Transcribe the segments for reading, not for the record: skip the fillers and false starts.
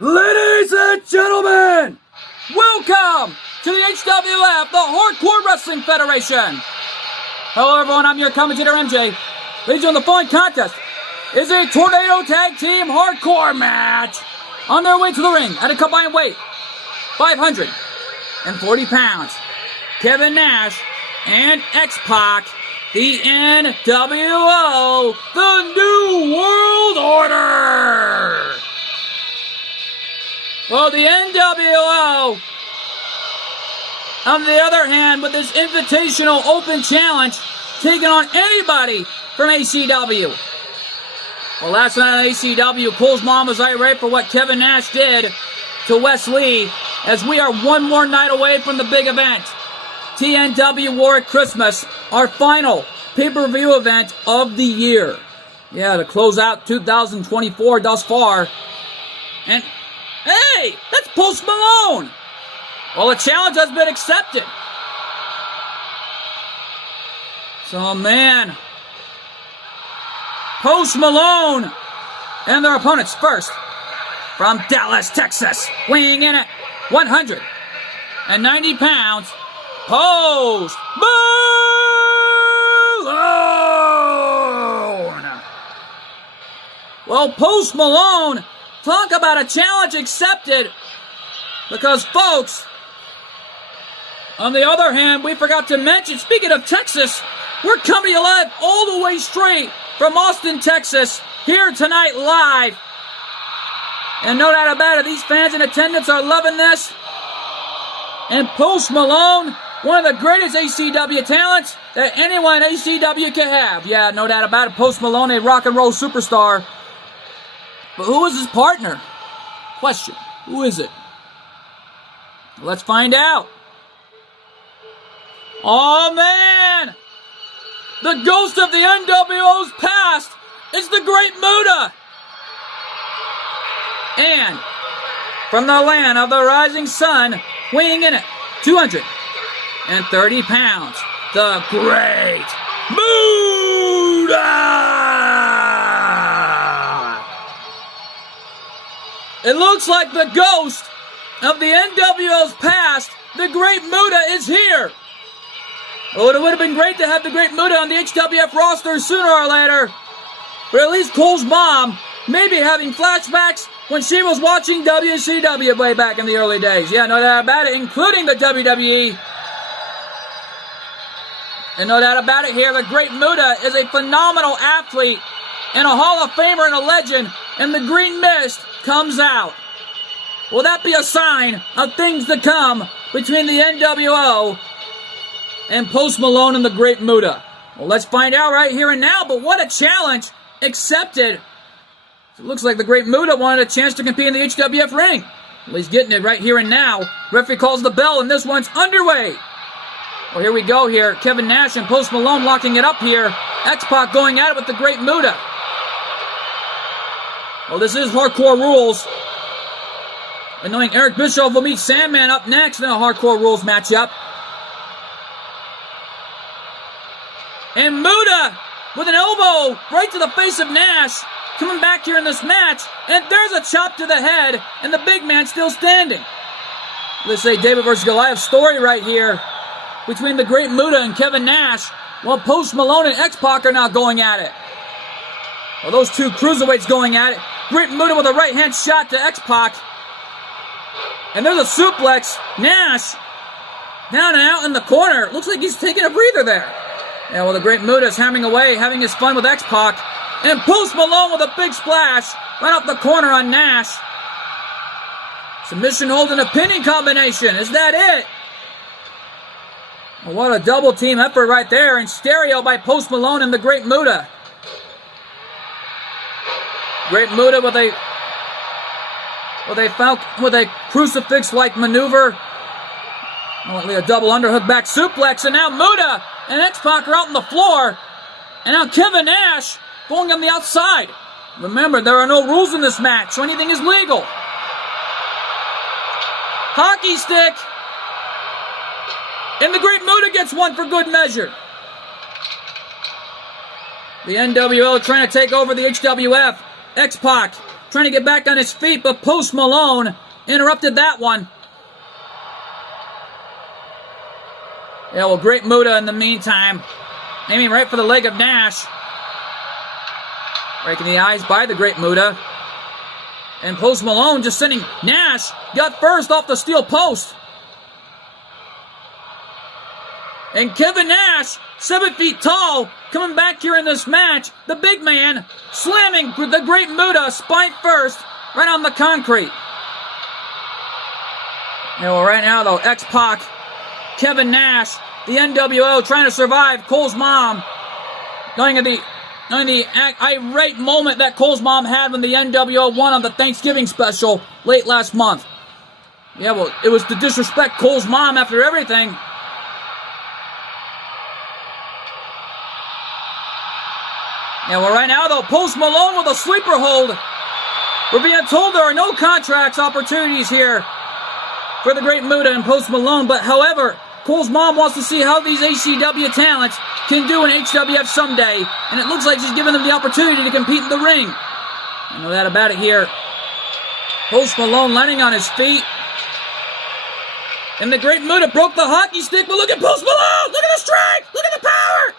Ladies and gentlemen, welcome to the HWF, the Hardcore Wrestling Federation. Hello everyone, I'm your commentator MJ. Ladies and gentlemen, the following contest is a Tornado Tag Team Hardcore match. On their way to the ring at a combined weight, 540 pounds, Kevin Nash and X-Pac, the NWO, the New World Order. Well, the NWO, on the other hand, with this invitational open challenge, taking on anybody from ACW. Well, last night on ACW, Cole's mom was irate for what Kevin Nash did to Wes Lee, as we are one more night away from the big event. TNW War at Christmas, our final pay-per-view event of the year. Yeah, to close out 2024 thus far. And, hey, that's Post Malone! Well, the challenge has been accepted. So, man, Post Malone and their opponents first from Dallas, Texas, weighing in at 190 pounds, Post Malone. Well, Post Malone, talk about a challenge accepted, because, folks, on the other hand, we forgot to mention, speaking of Texas, we're coming to you live all the way straight from Austin, Texas, here tonight live. And no doubt about it, these fans in attendance are loving this. And Post Malone, one of the greatest ACW talents that anyone in ACW can have. Yeah, no doubt about it, Post Malone, a rock and roll superstar. But who is his partner? Question, who is it? Let's find out. Oh, man! The ghost of the NWO's past is the Great Muta. And from the land of the rising sun, weighing in at 230 pounds, the Great Muta. It looks like the ghost of the NWO's past, the Great Muta, is here. Oh, it would have been great to have the Great Muta on the HWF roster sooner or later. But at least Cole's mom may be having flashbacks when she was watching WCW way back in the early days. Yeah, no doubt about it, including the WWE. And no doubt about it here, the Great Muta is a phenomenal athlete and a Hall of Famer and a legend, and the Green Mist comes out. Will that be a sign of things to come between the NWO and Post Malone and the Great Muta? Well, let's find out right here and now, but what a challenge accepted. It looks like the Great Muta wanted a chance to compete in the HWF ring. Well, he's getting it right here and now. Referee calls the bell, and this one's underway. Well, here we go here. Kevin Nash and Post Malone locking it up here. X-Pac going at it with the Great Muta. Well, this is Hardcore Rules. And knowing Eric Bischoff will meet Sandman up next in a Hardcore Rules matchup. And Muta with an elbow right to the face of Nash, coming back here in this match, and there's a chop to the head, and the big man still standing. Let's say David versus Goliath story right here between the Great Muta and Kevin Nash, while Post Malone and X-Pac are now going at it. Well, those two cruiserweights going at it. Great Muta with a right hand shot to X-Pac. And there's a suplex. Nash down and out in the corner. Looks like he's taking a breather there. Yeah, well, the Great Muta is hammering away, having his fun with X-Pac. And Post Malone with a big splash right off the corner on Nash. Submission hold and a pinning combination. Is that it? Well, what a double team effort right there in stereo by Post Malone and the Great Muta. Great Muta with a crucifix-like maneuver. Only a double underhook back suplex, and now Muta and X-Pac are out on the floor. And now Kevin Nash going on the outside. Remember, there are no rules in this match, so anything is legal. Hockey stick. And the Great Muta gets one for good measure. The NWO trying to take over the HWF. X-Pac trying to get back on his feet, but Post Malone interrupted that one. Yeah, well, Great Muta in the meantime, aiming right for the leg of Nash. Breaking the eyes by the Great Muta. And Post Malone just sending Nash gut first off the steel post. And Kevin Nash, 7 feet tall, coming back here in this match. The big man slamming the Great Muta spine first right on the concrete. And well, right now though, X-Pac, Kevin Nash, the NWO trying to survive Cole's mom. Knowing the irate moment that Cole's mom had when the NWO won on the Thanksgiving special late last month. Yeah, well, it was to disrespect Cole's mom after everything. Yeah, well, right now, though, Post Malone with a sleeper hold. We're being told there are no contracts opportunities here for the Great Muta and Post Malone. But, however, Cole's mom wants to see how these HCW talents can do in HWF someday. And it looks like she's giving them the opportunity to compete in the ring. I know that about it here. Post Malone landing on his feet. And the Great Muta broke the hockey stick. But look at Post Malone! Look at the strength! Look at the power!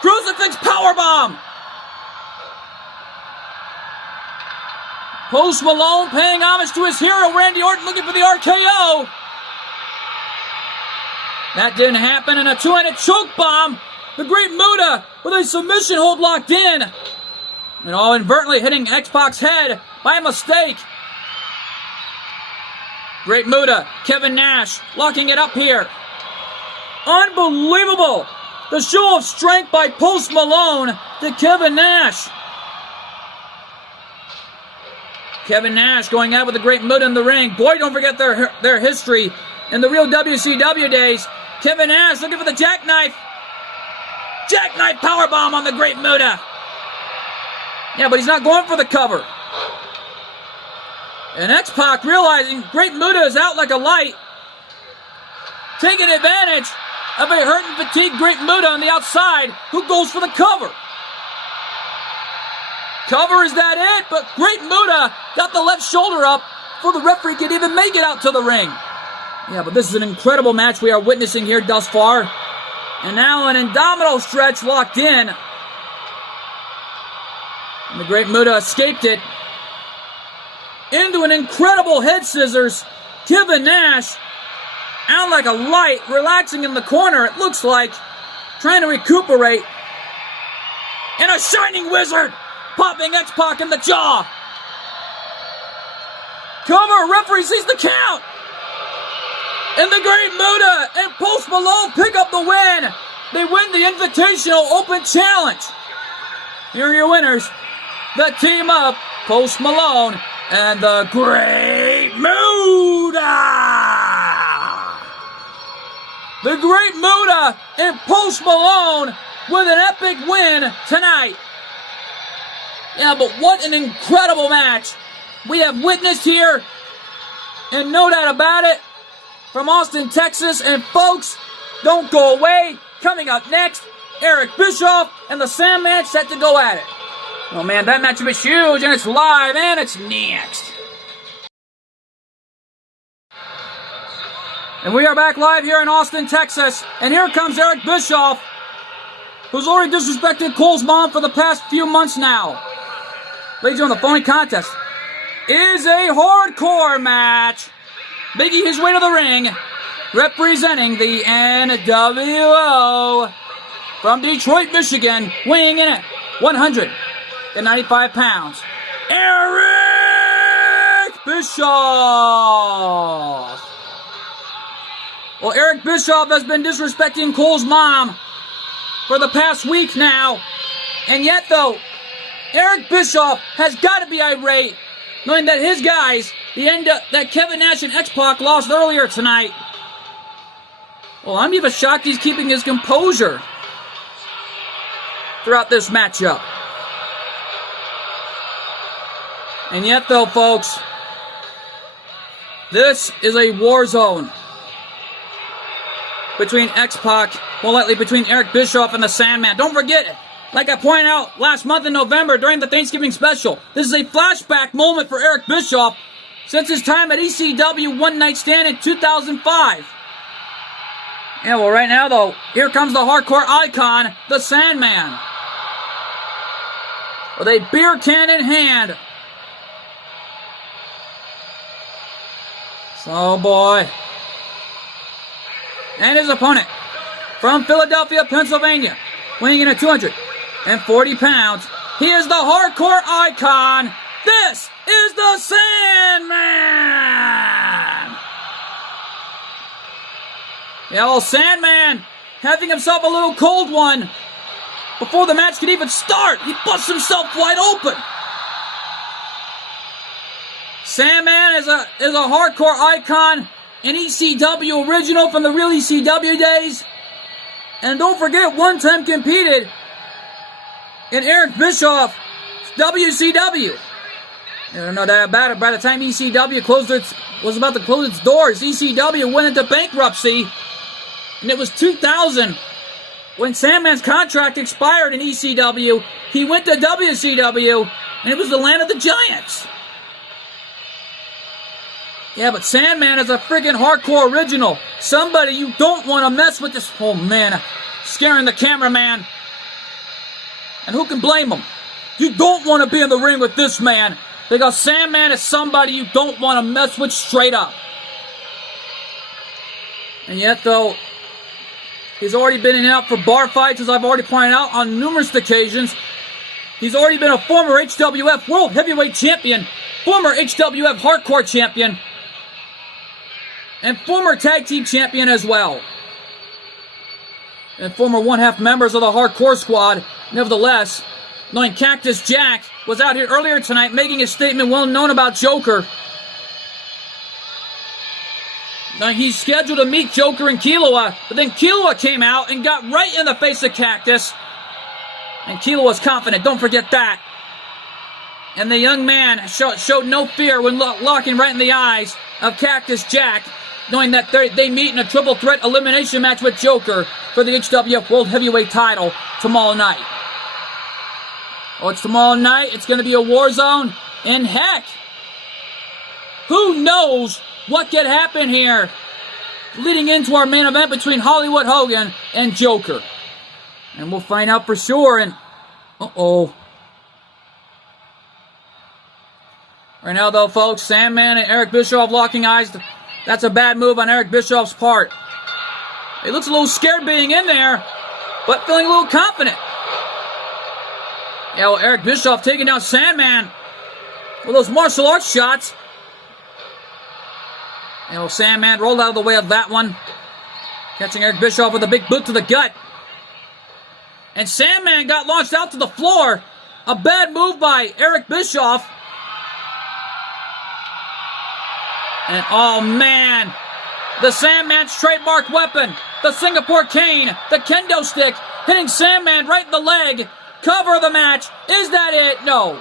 Crucifix powerbomb. Post Malone paying homage to his hero, Randy Orton, looking for the RKO. That didn't happen, and a two-handed choke bomb. The Great Muta with a submission hold locked in. And all inadvertently hitting X-Pac's head by mistake. Great Muta, Kevin Nash, locking it up here. Unbelievable. The show of strength by Post Malone to Kevin Nash. Kevin Nash going out with the Great Muta in the ring. Boy, don't forget their history in the real WCW days. Kevin Nash looking for the jackknife. Jackknife powerbomb on the Great Muta. Yeah, but he's not going for the cover. And X-Pac realizing Great Muta is out like a light. Taking advantage of a hurt and fatigued Great Muta on the outside, who goes for the cover. Cover, is that it? But Great Muta got the left shoulder up before the referee could even make it out to the ring. Yeah, but this is an incredible match we are witnessing here thus far. And now an indomitable stretch locked in. And the Great Muta escaped it. Into an incredible head scissors. Kevin Nash out like a light, relaxing in the corner, it looks like, trying to recuperate. And a Shining Wizard popping X-Pac in the jaw. Cover, referee sees the count. And the Great Muta and Post Malone pick up the win. They win the Invitational Open Challenge. Here are your winners. The team of Post Malone and the Great Muta. The Great Muta and Post Malone with an epic win tonight. Yeah, but what an incredible match we have witnessed here. And no doubt about it, from Austin, Texas. And folks, don't go away. Coming up next, Eric Bischoff and the Sandman set to go at it. Oh man, that matchup is huge, and it's live, and it's next. And we are back live here in Austin, Texas. And here comes Eric Bischoff, who's already disrespected Cole's mom for the past few months now. Ladies and gentlemen, the phony contest is a hardcore match. Biggie his way to the ring, representing the NWO from Detroit, Michigan, weighing in at 195 pounds, Eric Bischoff. Well, Eric Bischoff has been disrespecting Cole's mom for the past week now. And yet, though, Eric Bischoff has got to be irate, knowing that his guys, that Kevin Nash and X-Pac lost earlier tonight. Well, I'm even shocked he's keeping his composure throughout this matchup. And yet, though, folks, this is a war zone between X-Pac, well, lately between Eric Bischoff and the Sandman. Don't forget, Like I pointed out last month in November during the Thanksgiving special, this is a flashback moment for Eric Bischoff since his time at ECW One Night Stand in 2005. Yeah, well, right now, though, here comes the hardcore icon, the Sandman. With a beer can in hand. So, boy. And his opponent, from Philadelphia, Pennsylvania, weighing in at 240 pounds, he is the hardcore icon. This is the Sandman! Yeah, well, Sandman having himself a little cold one. Before the match could even start, he busts himself wide open. Sandman is a hardcore icon, an ECW original from the real ECW days. And don't forget, one time competed in Eric Bischoff's WCW. No doubt about it, by the time ECW was about to close its doors, ECW went into bankruptcy. And it was 2000 when Sandman's contract expired in ECW. He went to WCW, and it was the land of the Giants. Yeah, but Sandman is a friggin' hardcore original. Somebody you don't want to mess with this. Oh, man, scaring the cameraman. And who can blame him? You don't want to be in the ring with this man, because Sandman is somebody you don't want to mess with straight up. And yet, though, he's already been in and out for bar fights, as I've already pointed out on numerous occasions. He's already been a former HWF World Heavyweight Champion, former HWF Hardcore Champion, and former Tag Team Champion as well. And former one-half members of the Hardcore Squad. Nevertheless, knowing Cactus Jack was out here earlier tonight making a statement well known about Joker. Now, he's scheduled to meet Joker and Killua, but then Killua came out and got right in the face of Cactus. And Killua was confident, don't forget that. And the young man showed no fear when looking right in the eyes of Cactus Jack, knowing that they meet in a triple threat elimination match with Joker for the HWF World Heavyweight title tomorrow night. Oh, it's tomorrow night. It's going to be a war zone. And heck, who knows what could happen here leading into our main event between Hollywood Hogan and Joker. And we'll find out for sure. And uh-oh. Right now, though, folks, Sandman and Eric Bischoff locking eyes. That's a bad move on Eric Bischoff's part. He looks a little scared being in there, but feeling a little confident. Yeah, well, Eric Bischoff taking down Sandman with those martial arts shots. You know, Sandman rolled out of the way of that one, catching Eric Bischoff with a big boot to the gut. And Sandman got launched out to the floor. A bad move by Eric Bischoff. And oh man, the Sandman's trademark weapon, the Singapore cane, the kendo stick, hitting Sandman right in the leg. Cover of the match. Is that it? No.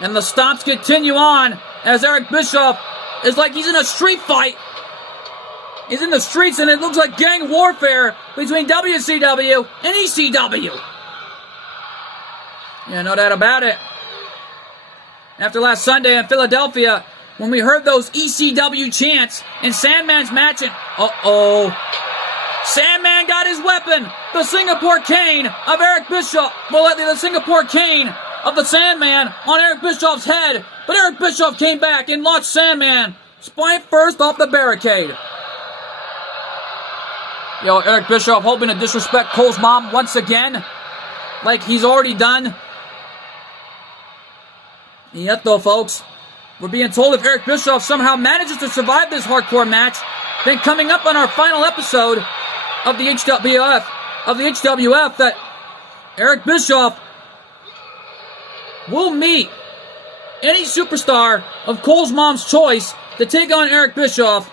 And the stomps continue on as Eric Bischoff is like he's in a street fight. He's in the streets and it looks like gang warfare between WCW and ECW. Yeah, no doubt about it. After last Sunday in Philadelphia, when we heard those ECW chants and Sandman's match, and Sandman got his weapon, the Singapore cane of Eric Bischoff. Well, the Singapore cane of the Sandman on Eric Bischoff's head, but Eric Bischoff came back and launched Sandman spine first off the barricade. Yo, Eric Bischoff hoping to disrespect Cole's mom once again, like he's already done. Yet, though, folks, we're being told if Eric Bischoff somehow manages to survive this hardcore match, then coming up on our final episode of the HWF, that Eric Bischoff will meet any superstar of Cole's mom's choice to take on Eric Bischoff.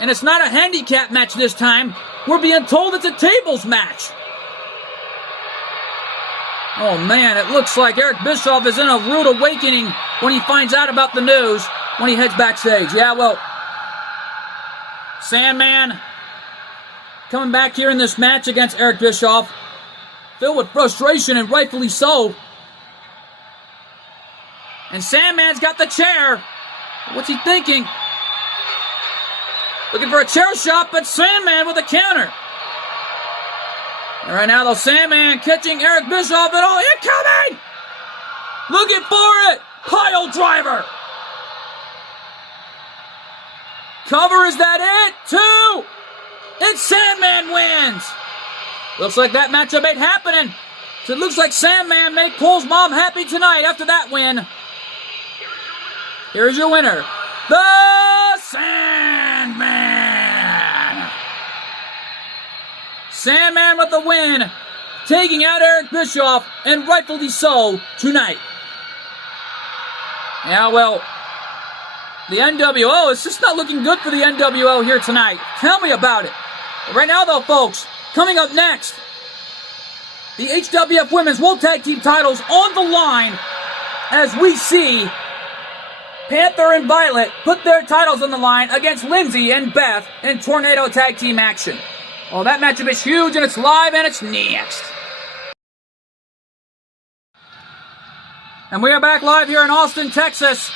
And it's not a handicap match this time. We're being told it's a tables match. Oh man, it looks like Eric Bischoff is in a rude awakening when he finds out about the news when he heads backstage. Yeah, well, Sandman coming back here in this match against Eric Bischoff, filled with frustration and rightfully so. And Sandman's got the chair. What's he thinking? Looking for a chair shot, but Sandman with a counter. And right now, though, Sandman catching Eric Bischoff at all. Incoming! Looking for it! Pile driver! Cover, is that it? 2! And Sandman wins! Looks like that matchup ain't happening. So it looks like Sandman made Cole's mom happy tonight after that win. Here's your winner, the Sandman! Sandman with the win, taking out Eric Bischoff, and rightfully so, tonight. Yeah, well, the NWO is just not looking good for the NWO here tonight. Tell me about it. But right now, though, folks, coming up next, the HWF Women's World Tag Team titles on the line as we see Panther and Violet put their titles on the line against Lindsay and Beth in Tornado Tag Team action. Well, that matchup is huge, and it's live, and it's next. And we are back live here in Austin, Texas.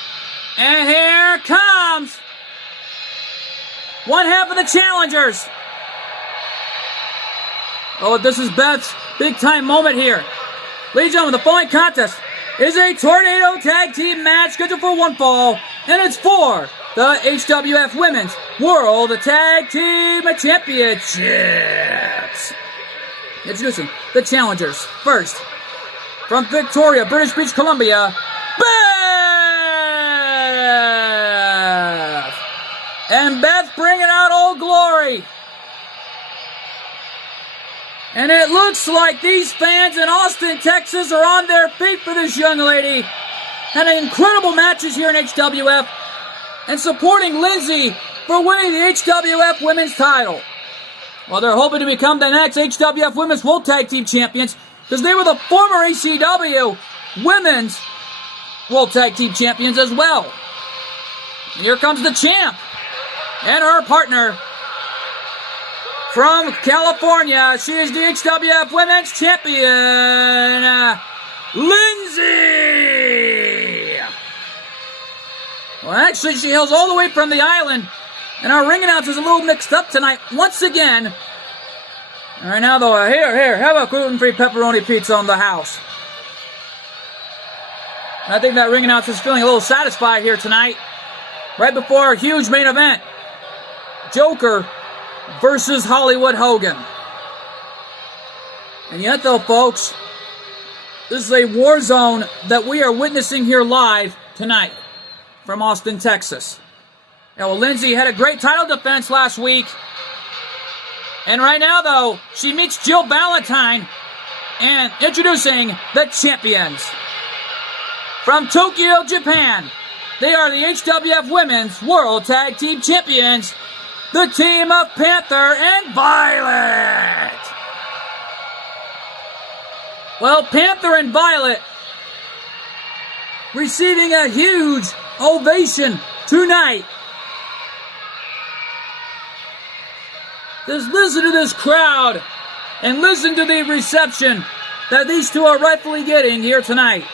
And here comes one half of the challengers. Oh, this is Beth's big-time moment here. Ladies and gentlemen, the following contest is a Tornado Tag Team match scheduled for one fall, and it's for the HWF Women's World Tag Team Championships. Introducing the challengers. First, from Victoria, British Beach, Columbia, Beth! And Beth bringing out Old Glory. And it looks like these fans in Austin, Texas are on their feet for this young lady. Had incredible matches here in HWF and supporting Lindsay for winning the HWF Women's title. Well, they're hoping to become the next HWF Women's World Tag Team Champions because they were the former ECW Women's World Tag Team Champions as well. And here comes the champ and her partner. From California, she is the HWF Women's Champion, Lindsay! Well, actually, she hails all the way from the island, and our ring announcer is a little mixed up tonight once again. All right, now, though, here, have a gluten-free pepperoni pizza on the house. And I think that ring announcer is feeling a little satisfied here tonight, right before our huge main event. Joker versus Hollywood Hogan. And yet, though, folks, this is a war zone that we are witnessing here live tonight from Austin, Texas. Yeah, well, Lindsay had a great title defense last week. And right now, though, she meets Jill Valentine. And introducing the champions. From Tokyo, Japan, they are the HWF Women's World Tag Team Champions, the team of Panther and Violet. Well, Panther and Violet receiving a huge ovation tonight. Just listen to this crowd and listen to the reception that these two are rightfully getting here tonight.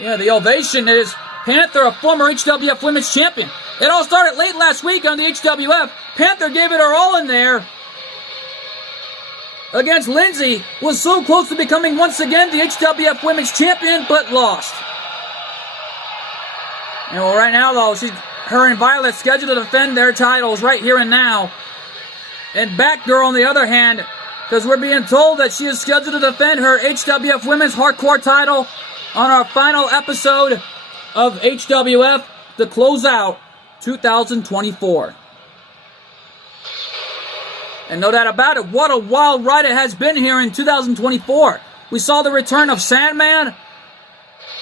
Yeah, the ovation is Panther, a former HWF Women's Champion. It all started late last week on the HWF. Panther gave it her all in there against Lindsay. Was so close to becoming once again the HWF Women's Champion, but lost. And well, right now, though, her and Violet scheduled to defend their titles right here and now. And Batgirl, on the other hand, because we're being told that she is scheduled to defend her HWF Women's Hardcore title on our final episode of HWF to close out 2024. And no doubt about it, what a wild ride it has been here in 2024. We saw the return of Sandman.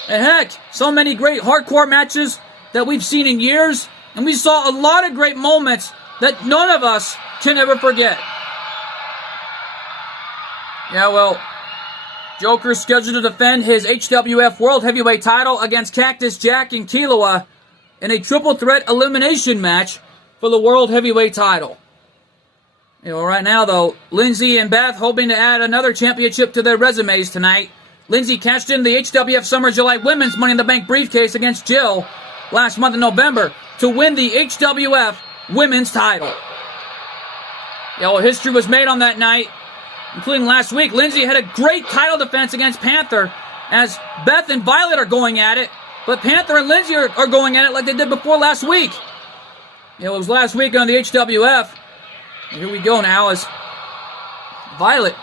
And heck, so many great hardcore matches that we've seen in years. And we saw a lot of great moments that none of us can ever forget. Yeah, well, Joker's scheduled to defend his HWF World Heavyweight title against Cactus Jack and Killua in a triple threat elimination match for the World Heavyweight title. Right now, though, Lindsay and Beth hoping to add another championship to their resumes tonight. Lindsay cashed in the HWF Summer July Women's Money in the Bank briefcase against Jill last month in November to win the HWF Women's title. History was made on that night, including last week. Lindsay had a great title defense against Panther as Beth and Violet are going at it, but Panther and Lindsay are going at it like they did before last week. It was last week on the HWF. Here we go now as Violet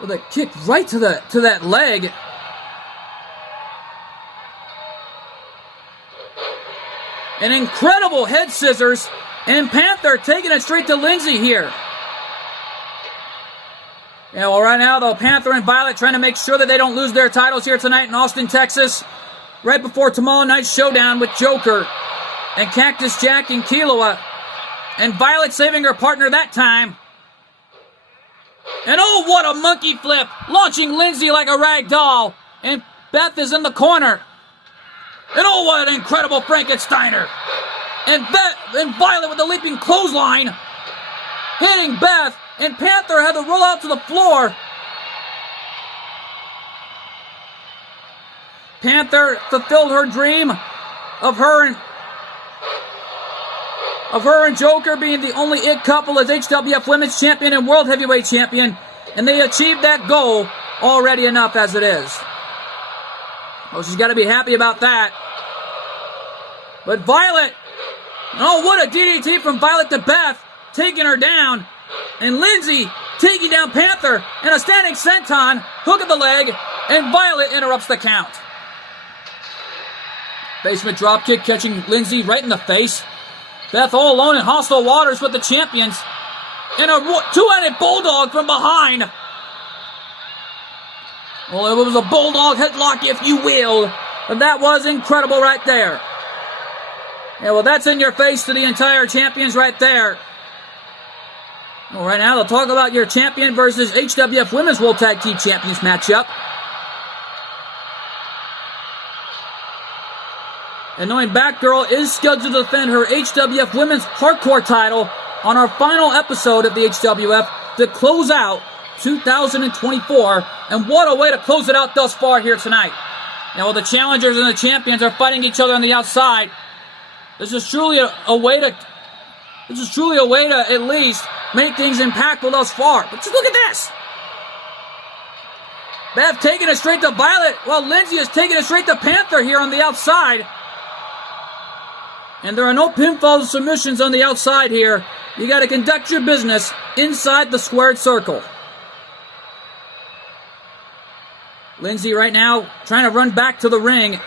with a kick right to that leg. An incredible head scissors, and Panther taking it straight to Lindsay here. Right now, though, Panther and Violet trying to make sure that they don't lose their titles here tonight in Austin, Texas, right before tomorrow night's showdown with Joker and Cactus Jack and Killua. And Violet saving her partner that time. And oh, what a monkey flip, launching Lindsay like a rag doll. And Beth is in the corner. And oh, what an incredible Frankensteiner. And Violet with the leaping clothesline, hitting Beth. And Panther had to roll out to the floor. Panther fulfilled her dream of her and Joker being the only it couple as HWF Women's Champion and World Heavyweight Champion, and they achieved that goal already enough as it is. Well, she's got to be happy about that. But Violet, oh, what a DDT from Violet to Beth, taking her down. And Lindsay taking down Panther, and a standing senton, hook of the leg, and Violet interrupts the count. Basement dropkick catching Lindsay right in the face. Beth all alone in hostile waters with the champions. And a two-handed bulldog from behind. Well, it was a bulldog headlock, if you will. And that was incredible right there. That's in your face to the entire champions right there. Right now, they'll talk about your champion versus HWF Women's World Tag Team Champions matchup. And knowing Batgirl is scheduled to defend her HWF Women's Hardcore title on our final episode of the HWF to close out 2024. And what a way to close it out thus far here tonight. While the challengers and the champions are fighting each other on the outside, this is truly a way to at least make things impactful thus far. But just look at this. Beth taking it straight to Violet, while Lindsay is taking it straight to Panther here on the outside. And there are no pinfalls or submissions on the outside here. You got to conduct your business inside the squared circle. Lindsay right now trying to run back to the ring.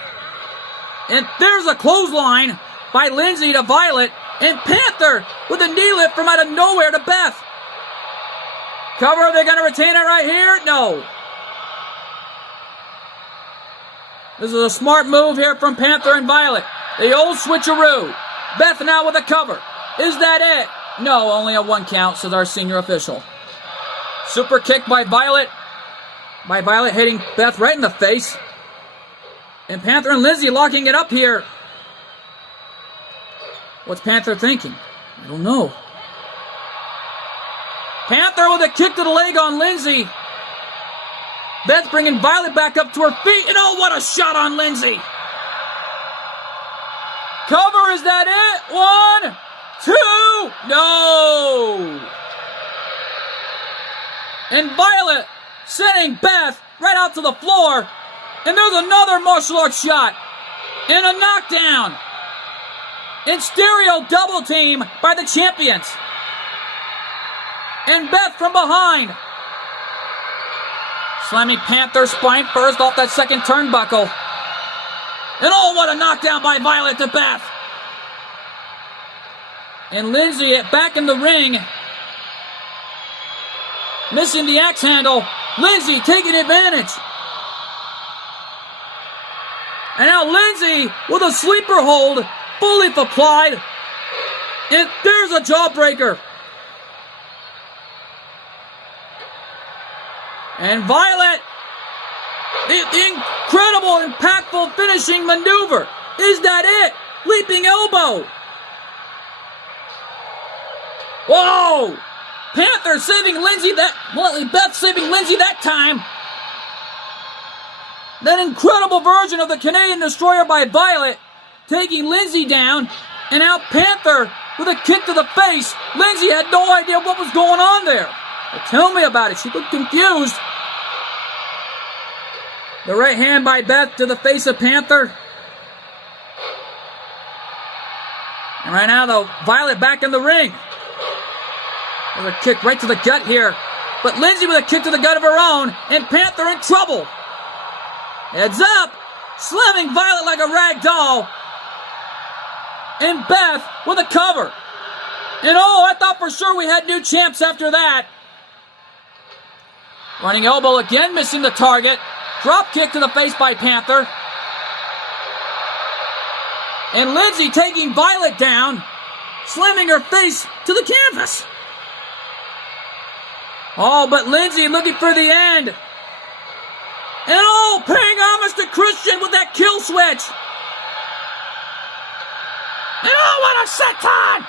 And there's a clothesline by Lindsay to Violet. And Panther with a knee lift from out of nowhere to Beth. Cover, are they going to retain it right here? No. This is a smart move here from Panther and Violet. The old switcheroo. Beth now with a cover. Is that it? No, only a 1 count, says our senior official. Super kick by Violet. By Violet hitting Beth right in the face. And Panther and Lindsay locking it up here. What's Panther thinking? I don't know. Panther with a kick to the leg on Lindsay. Beth bringing Violet back up to her feet. And oh, what a shot on Lindsay. Cover, is that it? 1, 2, no. And Violet sending Beth right out to the floor. And there's another martial arts shot. And a knockdown. And stereo double team by the champions. And Beth from behind. Slamming Panther spine first off that second turnbuckle. And oh, what a knockdown by Violet to Beth. And Lindsay back in the ring. Missing the axe handle. Lindsay taking advantage. And now Lindsay with a sleeper hold. Fully applied. And there's a jawbreaker. And Violet, the incredible, impactful finishing maneuver. Is that it? Leaping elbow. Whoa! Panther saving Lindsay Beth saving Lindsay that time. That incredible version of the Canadian Destroyer by Violet, taking Lindsay down, and now Panther with a kick to the face. Lindsay had no idea what was going on there. But tell me about it. She looked confused. The right hand by Beth to the face of Panther. And right now, though, Violet back in the ring. With a kick right to the gut here. But Lindsay with a kick to the gut of her own, and Panther in trouble. Heads up, slamming Violet like a rag doll. And Beth with a cover. And oh, I thought for sure we had new champs after that. Running elbow again, missing the target. Drop kick to the face by Panther. And Lindsay taking Violet down, slamming her face to the canvas. Oh, but Lindsay looking for the end. And oh, paying homage to Christian with that kill switch. And oh, what a set time!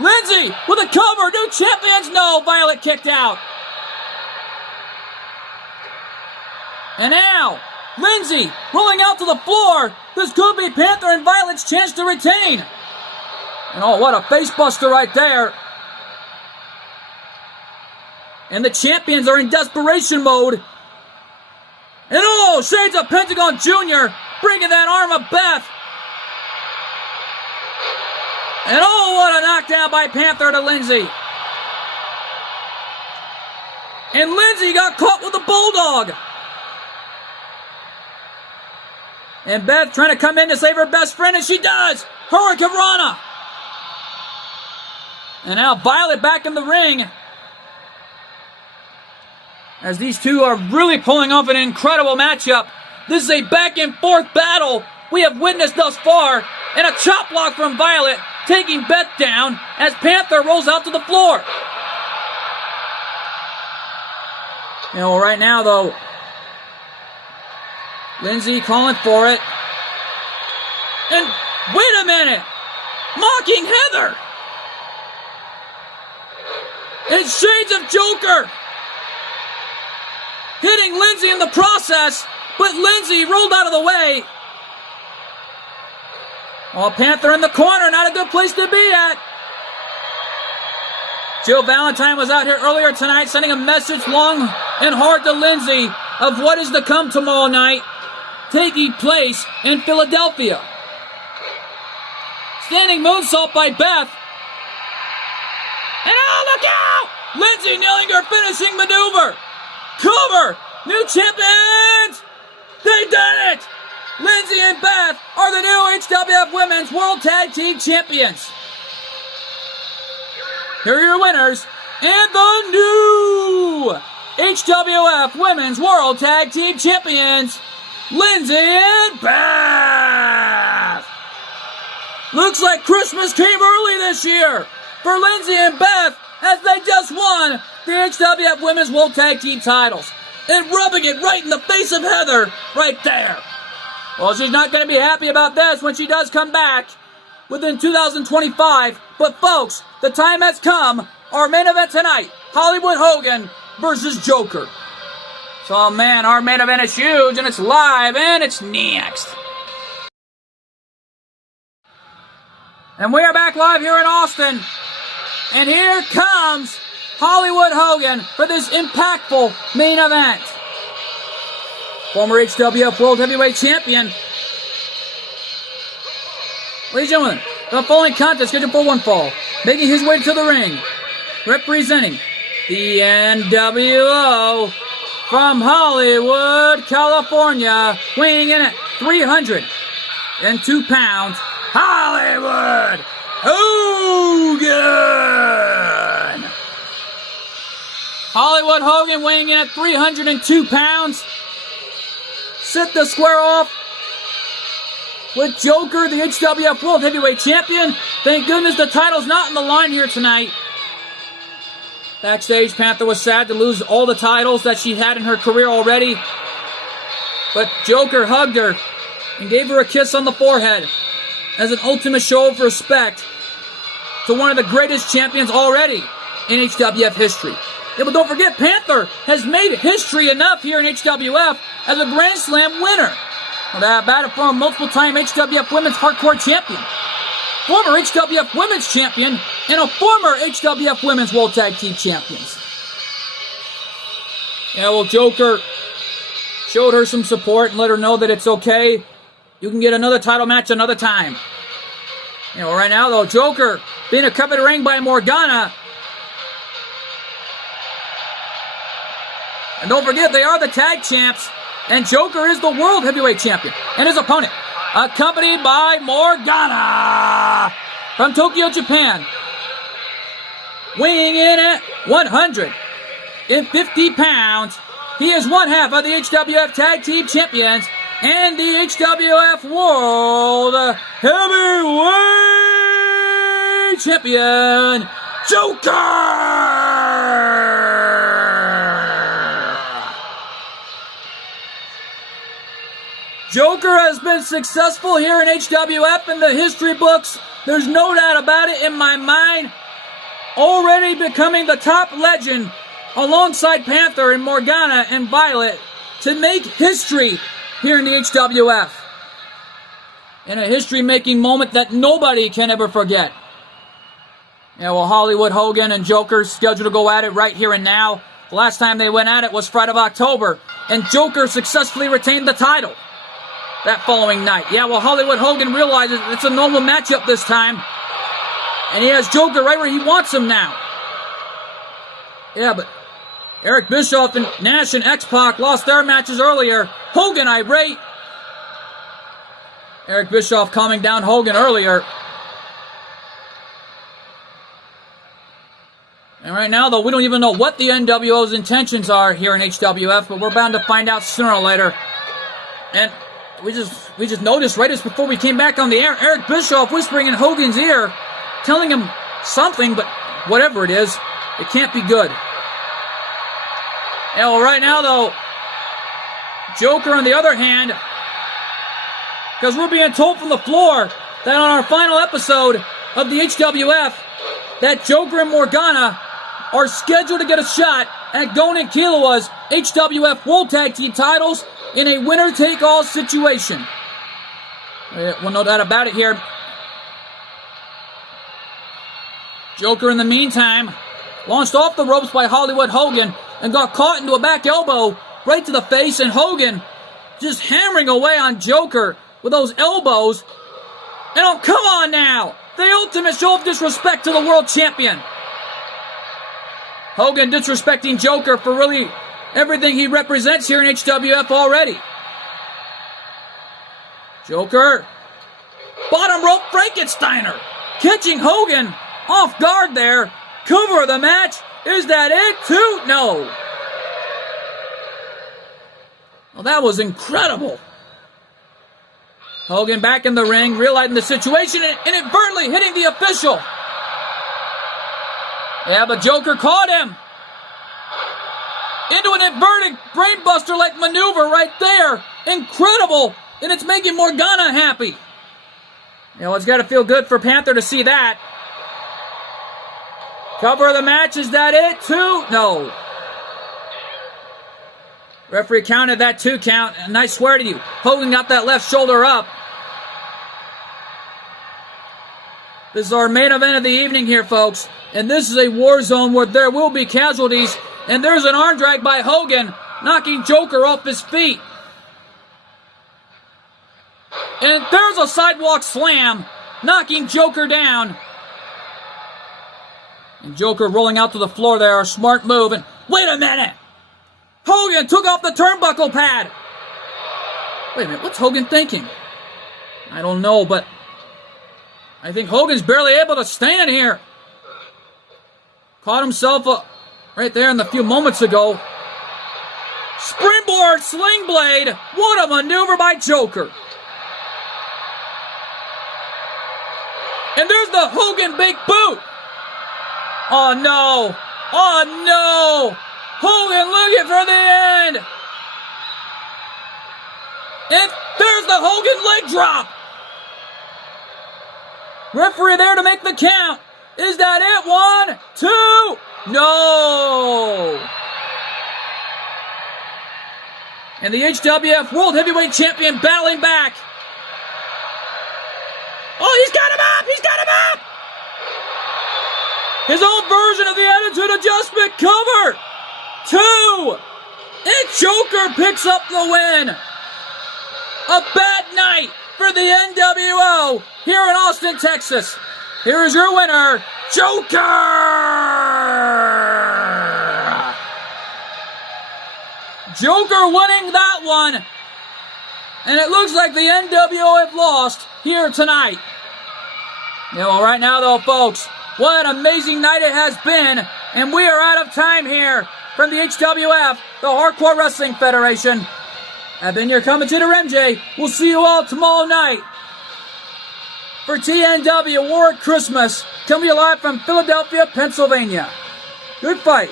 Lindsay with a cover, new champions, no, Violet kicked out. And now, Lindsay rolling out to the floor. This could be Panther and Violet's chance to retain. And oh, what a face buster right there. And the champions are in desperation mode. And oh, Shades of Pentagon Jr. bringing that arm of Beth. And oh, what a knockdown by Panther to Lindsay. And Lindsay got caught with a bulldog. And Beth trying to come in to save her best friend, and she does. Hurricane Rana. And now Violet back in the ring. As these two are really pulling off an incredible matchup. This is a back and forth battle we have witnessed thus far. And a chop block from Violet, taking Beth down as Panther rolls out to the floor. And well, right now, though, Lindsay calling for it. And wait a minute! Mocking Heather! And Shades of Joker! Hitting Lindsay in the process, but Lindsay rolled out of the way. Oh, Panther in the corner, not a good place to be at. Jill Valentine was out here earlier tonight sending a message long and hard to Lindsay of what is to come tomorrow night, taking place in Philadelphia. Standing moonsault by Beth. And oh, look out! Lindsay nailing her finishing maneuver. Cover! New champions! They did it! Lindsay and Beth are the new HWF Women's World Tag Team Champions. Here are your winners and the new HWF Women's World Tag Team Champions, Lindsay and Beth. Looks like Christmas came early this year for Lindsay and Beth as they just won the HWF Women's World Tag Team titles. And rubbing it right in the face of Heather right there. Well, she's not going to be happy about this when she does come back within 2025. But folks, the time has come. Our main event tonight, Hollywood Hogan versus Joker. So man, our main event is huge and it's live and it's next. And we are back live here in Austin. And here comes Hollywood Hogan for this impactful main event. Former HWF World Heavyweight Champion. Ladies and gentlemen, the following contest scheduled for one fall. Making his way to the ring. Representing the NWO from Hollywood, California. Weighing in at 302 pounds. Hollywood Hogan! Hollywood Hogan weighing in at 302 pounds. Sit the square off with Joker, the HWF World Heavyweight Champion. Thank goodness the title's not on the line here tonight. Backstage, Panther was sad to lose all the titles that she had in her career already. But Joker hugged her and gave her a kiss on the forehead. as an ultimate show of respect to one of the greatest champions already in HWF history. Yeah, but don't forget, Panther has made history enough here in HWF as a Grand Slam winner. That battle for a multiple-time HWF Women's Hardcore Champion, former HWF Women's Champion, and a former HWF Women's World Tag Team Champions. Yeah, well, Joker showed her some support and let her know that it's okay. You can get another title match another time. You know, right now, though, Joker being a coveted ring by Morgana. And don't forget, they are the tag champs. And Joker is the World Heavyweight Champion. And his opponent, accompanied by Morgana from Tokyo, Japan. Weighing in at 150 pounds. He is one half of the HWF Tag Team Champions and the HWF World Heavyweight Champion, Joker! Joker has been successful here in HWF in the history books. There's no doubt about it in my mind. Already becoming the top legend alongside Panther and Morgana and Violet to make history here in the HWF. In a history-making moment that nobody can ever forget. Yeah, well, Hollywood Hogan and Joker scheduled to go at it right here and now. The last time they went at it was Friday of October, and Joker successfully retained the title that following night. Yeah, well, Hollywood Hogan realizes it's a normal matchup this time, and he has Joker right where he wants him now. Yeah, but Eric Bischoff and Nash and X-Pac lost their matches earlier. Hogan irate. Eric Bischoff calming down Hogan earlier. And right now, though, we don't even know what the NWO's intentions are here in HWF, but we're bound to find out sooner or later. And we just noticed right as before we came back on the air, Eric Bischoff whispering in Hogan's ear, telling him something, but whatever it is, it can't be good. Yeah, well, right now, though, Joker, on the other hand, because we're being told from the floor that on our final episode of the HWF, that Joker and Morgana are scheduled to get a shot at Gon and Kila's HWF World Tag Team titles in a winner-take-all situation. Well, no doubt about it here. Joker, in the meantime, launched off the ropes by Hollywood Hogan and got caught into a back elbow right to the face, and Hogan just hammering away on Joker with those elbows. And oh, come on now! The ultimate show of disrespect to the world champion. Hogan disrespecting Joker for really everything he represents here in HWF already. Joker, bottom rope Frankensteiner, catching Hogan off guard there. Cover of the match. Is that it too? No. Well, that was incredible. Hogan back in the ring, realizing the situation and inadvertently hitting the official. Yeah, but Joker caught him into an inverted brainbuster-like maneuver right there. Incredible. And it's making Morgana happy. You know, it's got to feel good for Panther to see that. Cover of the match, is that it too? No. Referee counted that 2 count, and I swear to you, Hogan got that left shoulder up. This is our main event of the evening here, folks. And this is a war zone where there will be casualties. And there's an arm drag by Hogan, knocking Joker off his feet. And there's a sidewalk slam, knocking Joker down. And Joker rolling out to the floor there, a smart move. And wait a minute! Hogan took off the turnbuckle pad! Wait a minute, what's Hogan thinking? I don't know, but I think Hogan's barely able to stand here. Caught himself right there in the few moments ago. Springboard sling blade. What a maneuver by Joker. And there's the Hogan big boot. Oh no. Oh no. Hogan looking for the end. And there's the Hogan leg drop. Referee there to make the count. Is that it? 1, 2. No. And the HWF World Heavyweight Champion battling back. Oh, he's got him up! He's got him up! His own version of the Attitude Adjustment cover. 2. And Joker picks up the win. A bad night for the NWO here in Austin, Texas. Here is your winner, Joker! Joker winning that one. And it looks like the NWO have lost here tonight. Yeah, well, right now, though, folks, what an amazing night it has been. And we are out of time here from the HWF, the Hardcore Wrestling Federation. I've been your commentator, MJ. We'll see you all tomorrow night for TNW War at Christmas, coming to you live from Philadelphia, Pennsylvania. Good fight.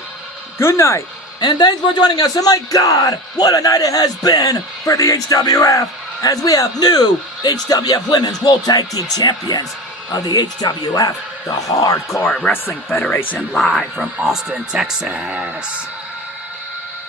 Good night. And thanks for joining us. And my God, what a night it has been for the HWF, as we have new HWF Women's World Tag Team Champions of the HWF, the Hardcore Wrestling Federation, live from Austin, Texas.